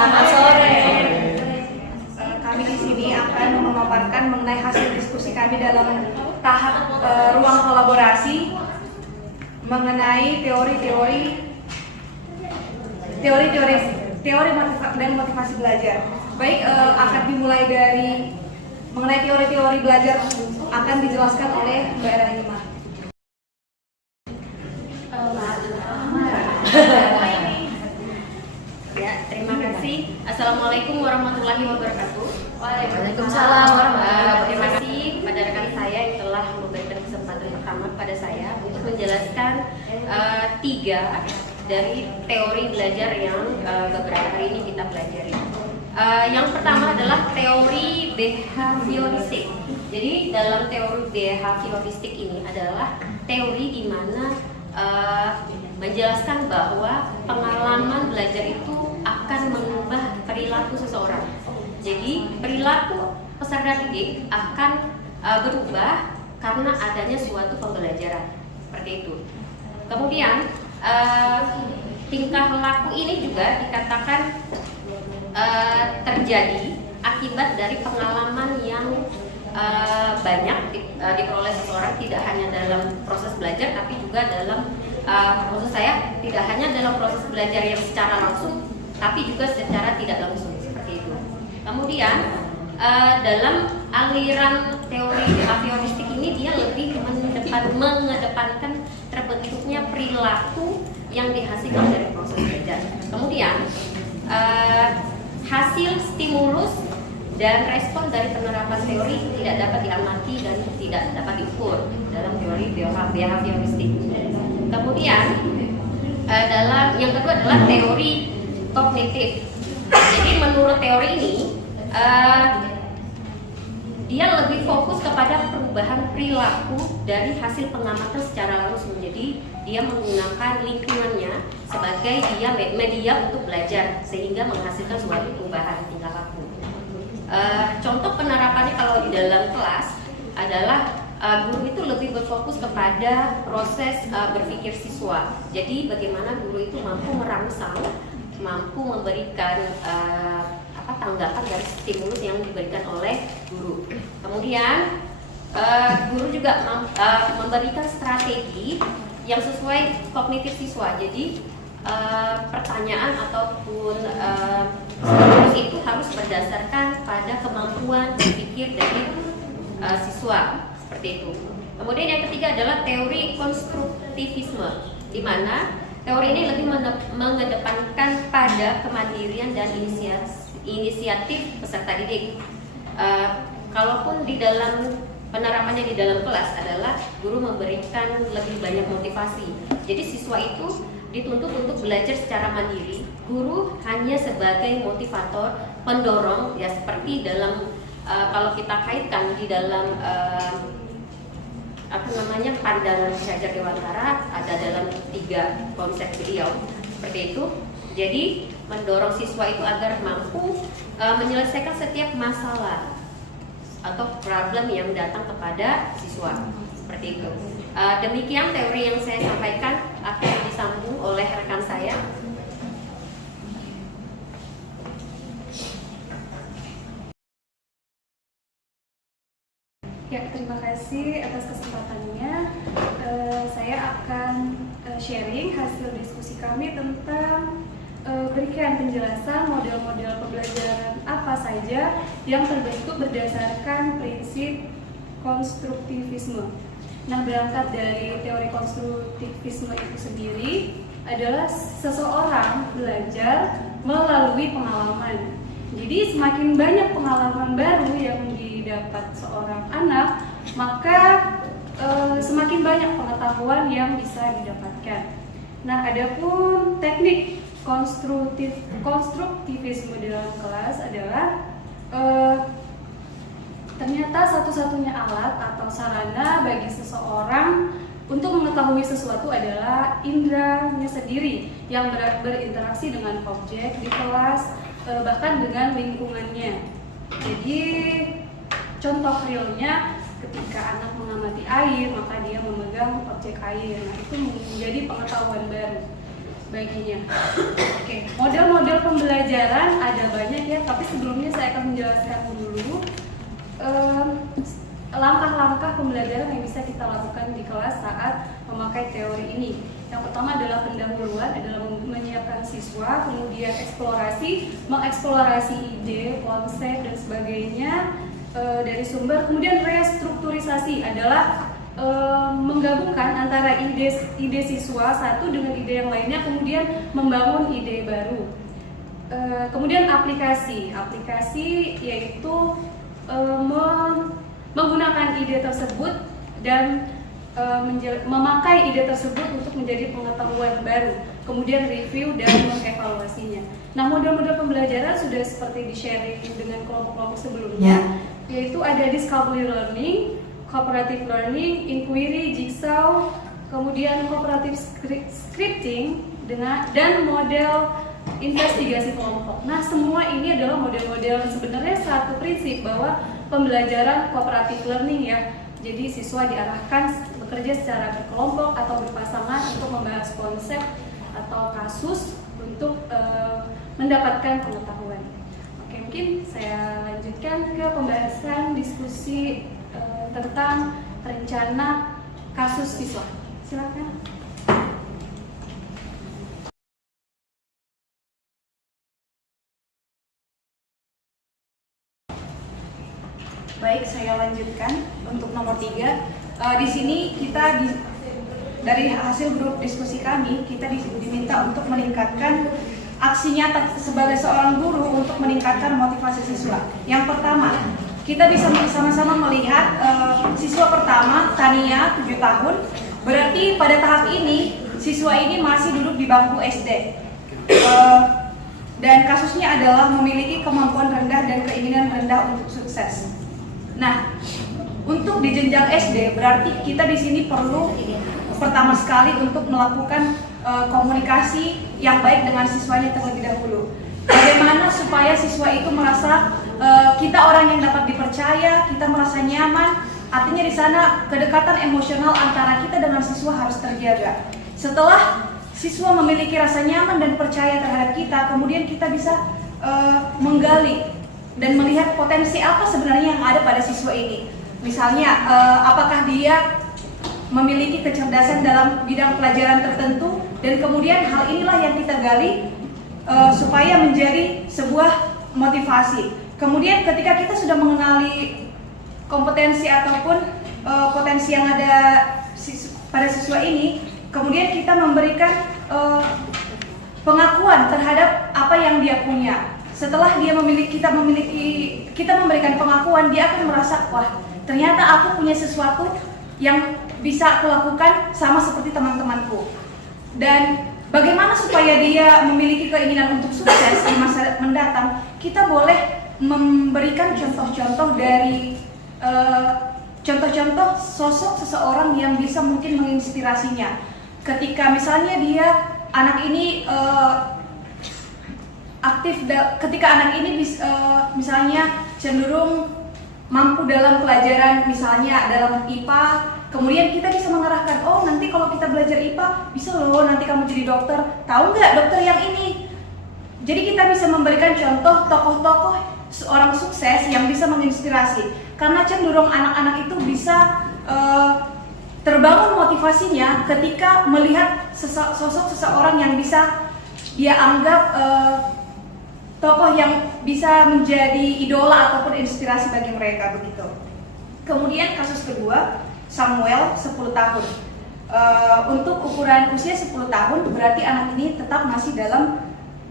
Selamat sore. Kami di sini akan memaparkan mengenai hasil diskusi kami dalam tahap ruang kolaborasi mengenai teori dan motivasi belajar. Baik, akan dimulai dari mengenai teori-teori belajar akan dijelaskan oleh Mbak Rahimah. Ya, terima kasih. Assalamualaikum warahmatullahi wabarakatuh. Waalaikumsalam warahmatullahi wabarakatuh. Terima kasih kepada rekan saya yang telah memberikan kesempatan pertama kepada saya untuk menjelaskan 3 dari teori belajar yang beberapa hari ini kita pelajari. Yang pertama adalah teori behavioristik. Jadi dalam teori behavioristik ini adalah teori di mana menjelaskan bahwa pengalaman belajar itu akan mengubah perilaku seseorang. Jadi perilaku peserta didik akan berubah karena adanya suatu pembelajaran seperti itu. Kemudian tingkah laku ini juga dikatakan terjadi akibat dari pengalaman yang banyak diperoleh seseorang, tidak hanya dalam proses belajar tapi juga dalam maksud saya tidak hanya dalam proses belajar yang secara langsung tapi juga secara tidak langsung seperti itu. Kemudian dalam aliran teori behavioristik ini dia lebih mengedepankan terbentuknya perilaku yang dihasilkan dari proses belajar. Kemudian hasil stimulus dan respon dari penerapan teori tidak dapat diamati dan tidak dapat diukur dalam teori behavioristik. Kemudian dalam yang kedua adalah teori kognitif. Jadi menurut teori ini dia lebih fokus kepada perubahan perilaku dari hasil pengamatan secara langsung. Jadi dia menggunakan lingkungannya sebagai media untuk belajar sehingga menghasilkan suatu perubahan tingkah laku. Contoh penerapannya kalau di dalam kelas adalah guru itu lebih berfokus kepada proses berpikir siswa. Jadi bagaimana guru itu mampu merangsang, mampu memberikan tanggapan dari stimulus yang diberikan oleh guru. Kemudian guru juga memberikan strategi yang sesuai kognitif siswa. Jadi pertanyaan ataupun stimulus itu harus berdasarkan pada kemampuan berpikir dari siswa seperti itu. Kemudian yang ketiga adalah teori konstruktivisme, di mana teori ini lebih mengedepankan pada kemandirian dan inisiatif peserta didik. Kalaupun di dalam penerapannya di dalam kelas adalah guru memberikan lebih banyak motivasi. Jadi siswa itu dituntut untuk belajar secara mandiri. Guru hanya sebagai motivator, pendorong, ya seperti dalam kalau kita kaitkan di dalam pandangan Hajar Dewantara ada dalam 3 konsep beliau seperti itu. Jadi mendorong siswa itu agar mampu menyelesaikan setiap masalah atau problem yang datang kepada siswa seperti itu. Demikian teori yang saya sampaikan, akan disambung oleh rekan saya. Ya, terima kasih atas kesempatannya. Saya akan sharing hasil diskusi kami tentang berikan penjelasan model-model pembelajaran apa saja yang terbentuk berdasarkan prinsip konstruktivisme. Nah, berangkat dari teori konstruktivisme itu sendiri adalah seseorang belajar melalui pengalaman. Jadi semakin banyak pengalaman baru yang didapat seorang anak, maka semakin banyak pengetahuan yang bisa didapatkan. Nah, adapun teknik konstruktivisme dalam kelas adalah ternyata satu-satunya alat atau sarana bagi seseorang untuk mengetahui sesuatu adalah indranya sendiri yang berinteraksi dengan objek di kelas, bahkan dengan lingkungannya. Jadi contoh realnya ketika anak mengamati air, maka dia memegang objek air. Nah, itu menjadi pengetahuan baru. baginya. Oke, model-model pembelajaran ada banyak ya, tapi sebelumnya saya akan menjelaskan dulu langkah-langkah pembelajaran yang bisa kita lakukan di kelas saat memakai teori ini. Yang pertama adalah pendahuluan, adalah menyiapkan siswa, kemudian eksplorasi, mengeksplorasi ide, konsep dan sebagainya dari sumber, kemudian restrukturisasi adalah menggabungkan antara ide siswa satu dengan ide yang lainnya, kemudian membangun ide baru. Kemudian aplikasi yaitu menggunakan ide tersebut dan memakai ide tersebut untuk menjadi pengetahuan baru, kemudian review dan mengevaluasinya. Nah, model-model pembelajaran sudah seperti di-sharing dengan kelompok-kelompok sebelumnya, yaitu ada discovery learning, cooperative learning, inquiry, jigsaw, kemudian cooperative scripting dan model investigasi kelompok. Nah, semua ini adalah model-model, sebenarnya satu prinsip bahwa pembelajaran cooperative learning ya. Jadi siswa diarahkan bekerja secara berkelompok atau berpasangan untuk membahas konsep atau kasus untuk mendapatkan pengetahuan. Oke, mungkin saya lanjutkan ke pembahasan diskusi tentang rencana kasus siswa. Silakan. Baik, saya lanjutkan untuk nomor 3. Di sini kita dari hasil grup diskusi kami, kita diminta untuk meningkatkan aksi nyata sebagai seorang guru untuk meningkatkan motivasi siswa. Yang pertama, kita bisa sama-sama melihat siswa pertama, Tania, 7 tahun. Berarti pada tahap ini, siswa ini masih duduk di bangku SD. Dan kasusnya adalah memiliki kemampuan rendah dan keinginan rendah untuk sukses. Nah, untuk di jenjang SD berarti kita di sini perlu pertama sekali untuk melakukan komunikasi yang baik dengan siswanya terlebih dahulu. Bagaimana supaya siswa itu merasa kita orang yang dapat dipercaya, kita merasa nyaman. Artinya di sana kedekatan emosional antara kita dengan siswa harus terjaga. Setelah siswa memiliki rasa nyaman dan percaya terhadap kita, kemudian kita bisa menggali dan melihat potensi apa sebenarnya yang ada pada siswa ini. Misalnya, apakah dia memiliki kecerdasan dalam bidang pelajaran tertentu, dan kemudian hal inilah yang kita gali supaya menjadi sebuah motivasi. Kemudian ketika kita sudah mengenali kompetensi ataupun potensi yang ada pada siswa ini, kemudian kita memberikan pengakuan terhadap apa yang dia punya. Setelah kita memberikan pengakuan, dia akan merasa, wah, ternyata aku punya sesuatu yang bisa aku lakukan sama seperti teman-temanku. Dan bagaimana supaya dia memiliki keinginan untuk sukses di masa mendatang, kita boleh memberikan contoh-contoh dari contoh-contoh sosok seseorang yang bisa mungkin menginspirasinya. Ketika misalnya dia anak ini aktif, ketika anak ini misalnya cenderung mampu dalam pelajaran, misalnya dalam IPA, kemudian kita bisa mengarahkan, oh nanti kalau kita belajar IPA bisa loh nanti kamu jadi dokter, tahu nggak dokter yang ini. Jadi kita bisa memberikan contoh tokoh-tokoh orang sukses yang bisa menginspirasi, karena cenderung anak-anak itu bisa terbangun motivasinya ketika melihat sosok seseorang yang bisa dia anggap tokoh yang bisa menjadi idola ataupun inspirasi bagi mereka, begitu. Kemudian kasus kedua, Samuel, 10 tahun. Untuk ukuran usia 10 tahun berarti anak ini tetap masih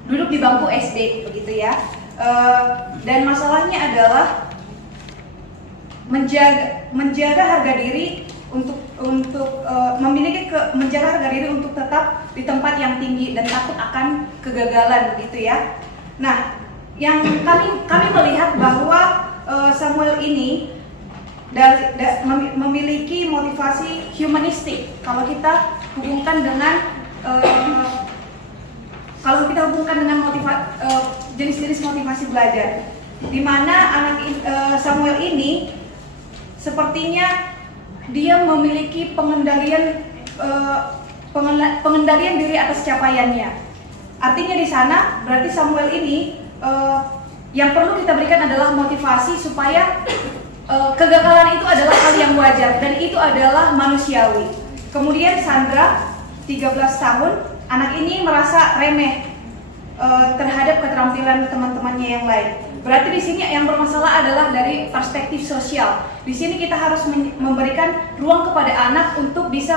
duduk di bangku SD, begitu ya. Dan masalahnya adalah menjaga harga diri menjaga harga diri untuk tetap di tempat yang tinggi dan takut akan kegagalan, begitu ya. Nah, yang kami melihat bahwa Samuel ini memiliki motivasi humanistik. Kalau kita hubungkan dengan jenis-jenis motivasi belajar, di mana Samuel ini sepertinya dia memiliki pengendalian pengendalian diri atas capaiannya. Artinya di sana berarti Samuel ini yang perlu kita berikan adalah motivasi supaya kegagalan itu adalah hal yang wajar dan itu adalah manusiawi. Kemudian Sandra, 13 tahun, anak ini merasa remeh terhadap keterampilan teman-temannya yang lain. Berarti di sini yang bermasalah adalah dari perspektif sosial. Di sini kita harus memberikan ruang kepada anak untuk bisa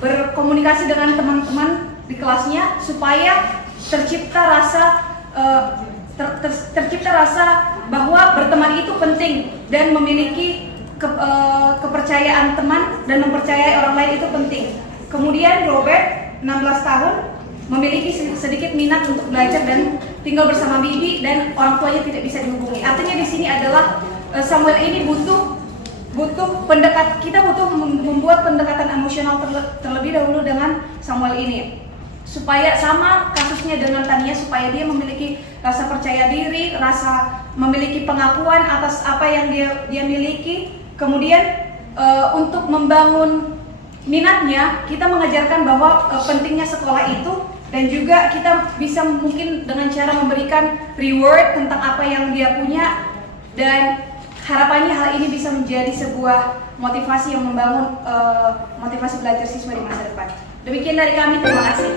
berkomunikasi dengan teman-teman di kelasnya supaya tercipta rasa bahwa berteman itu penting dan memiliki kepercayaan teman dan mempercayai orang lain itu penting. Kemudian Robert, 16 tahun, memiliki sedikit minat untuk belajar dan tinggal bersama bibi dan orang tuanya tidak bisa dihubungi. Artinya di sini adalah Samuel ini butuh kita butuh membuat pendekatan emosional terlebih dahulu dengan Samuel ini. Supaya sama kasusnya dengan Tania, supaya dia memiliki rasa percaya diri, rasa memiliki pengakuan atas apa yang dia miliki. Kemudian untuk membangun minatnya, kita mengajarkan bahwa pentingnya sekolah itu. Dan juga kita bisa mungkin dengan cara memberikan reward tentang apa yang dia punya. Dan harapannya hal ini bisa menjadi sebuah motivasi yang membangun motivasi belajar siswa di masa depan. Demikian dari kami, terima kasih.